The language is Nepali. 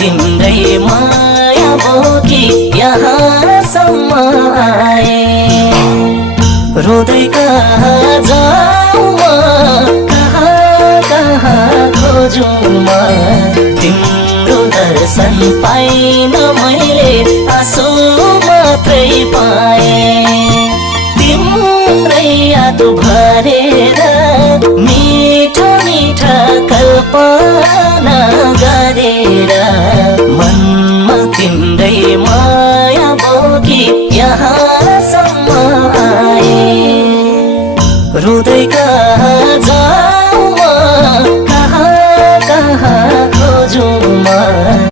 तिम्रै माया बोकी यहाँसम्म आए रोदै कहाँ जाऊँ म कहाँ कहाँ खोजौँ म तिम्रो दर्शन पाइन मैले आँसु मात्रै पाएँ तिम्रै याद भरेर मिठा मिठा कल्पना गरेर